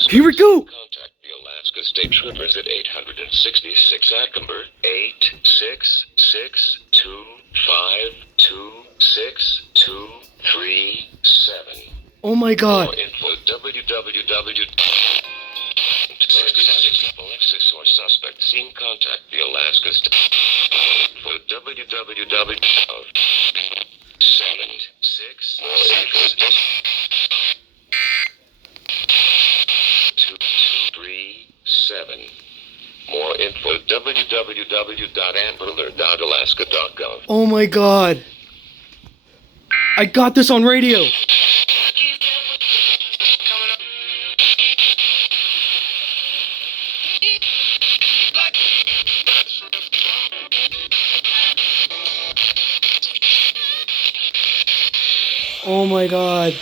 Here we go! Contact the Alaska State Troopers at 866 Acomber, 86625262337. Oh my god. For info, www. 66 Alexis or suspect seen. Contact the Alaska State. For www. 767. More info www.amberalert.alaska.gov. Oh my god. I got this on radio. Oh my god.